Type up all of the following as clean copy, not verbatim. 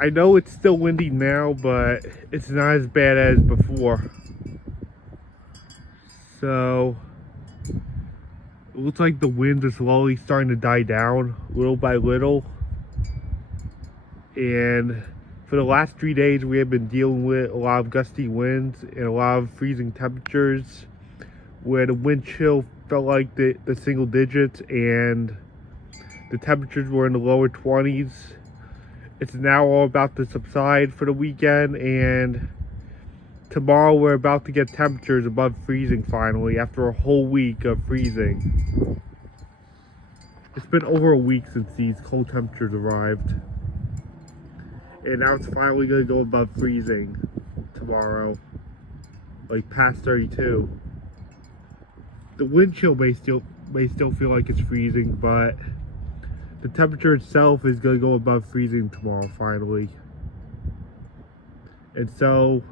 I know it's still windy now, but it's not as bad as before. So it looks like the winds are slowly starting to die down little by little. And for the last 3 days, we have been dealing with a lot of gusty winds and a lot of freezing temperatures, where the wind chill felt like the single digits and the temperatures were in the lower 20s. It's now all about to subside for the weekend, and tomorrow we're about to get temperatures above freezing finally after a whole week of freezing. It's been over a week since these cold temperatures arrived. And now it's finally going to go above freezing tomorrow, like past 32. The wind chill may still feel like it's freezing, but the temperature itself is going to go above freezing tomorrow finally. And so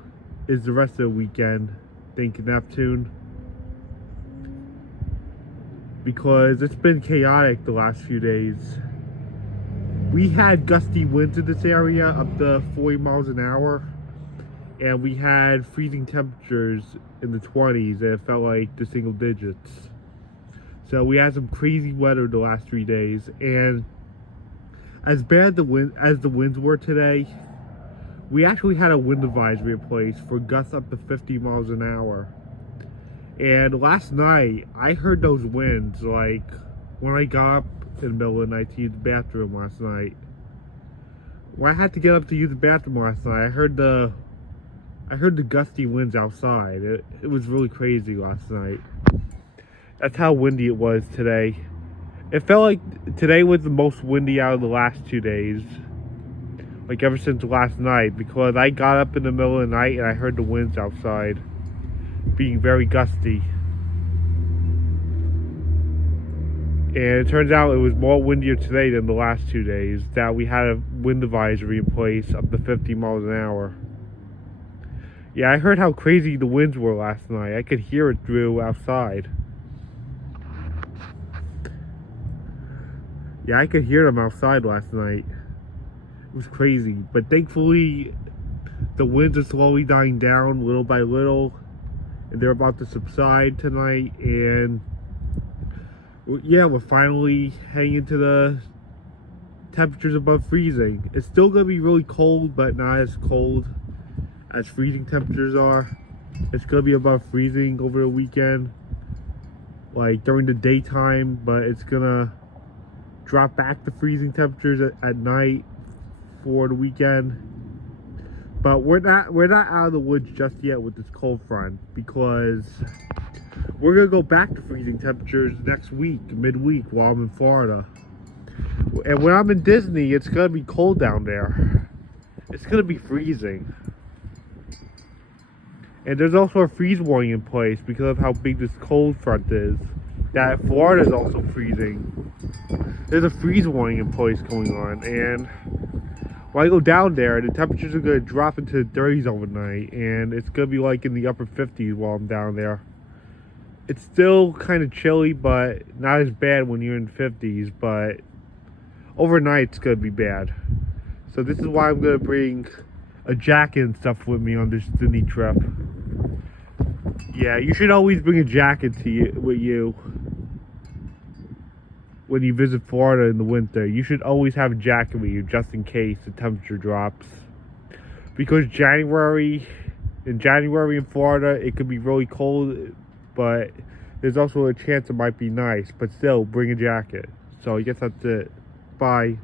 is the rest of the weekend, thank Neptune. Because it's been chaotic the last few days. We had gusty winds in this area up to 40 miles an hour, and we had freezing temperatures in the 20s, and it felt like the single digits. So we had some crazy weather the last 3 days, and as bad as the winds were today, we actually had a wind advisory in place for gusts up to 50 miles an hour. And last night, I heard those winds, like, when I got up in the middle of the night to use the bathroom last night. When I had to get up to use the bathroom last night, I heard the gusty winds outside. It was really crazy last night. That's how windy it was today. It felt like today was the most windy out of the last 2 days. Like ever since last night, because I got up in the middle of the night and I heard the winds outside being very gusty. And it turns out it was more windier today than the last 2 days, that we had a wind advisory in place up to 50 miles an hour. Yeah, I heard how crazy the winds were last night. I could hear it through outside. Yeah, I could hear them outside last night. It was crazy. But thankfully, the winds are slowly dying down little by little. And they're about to subside tonight. And yeah, we're finally heading into the temperatures above freezing. It's still going to be really cold, but not as cold as freezing temperatures are. It's going to be above freezing over the weekend, like during the daytime, but it's going to drop back to freezing temperatures at night for the weekend. But we're not out of the woods just yet with this cold front, because we're going to go back to freezing temperatures next week, midweek, while I'm in Florida. And when I'm in Disney, it's going to be cold down there. It's going to be freezing. And there's also a freeze warning in place because of how big this cold front is. That Florida is also freezing. There's a freeze warning in place going on. And when I go down there, the temperatures are going to drop into the 30s overnight. And it's going to be like in the upper 50s while I'm down there. It's still kind of chilly, but not as bad when you're in the 50s, but overnight it's going to be bad. So this is why I'm going to bring a jacket and stuff with me on this Disney trip. Yeah, you should always bring a jacket with you when you visit Florida in the winter. You should always have a jacket with you just in case the temperature drops. Because in January in Florida, it could be really cold, but there's also a chance it might be nice. But still, bring a jacket. So I guess that's it. Bye.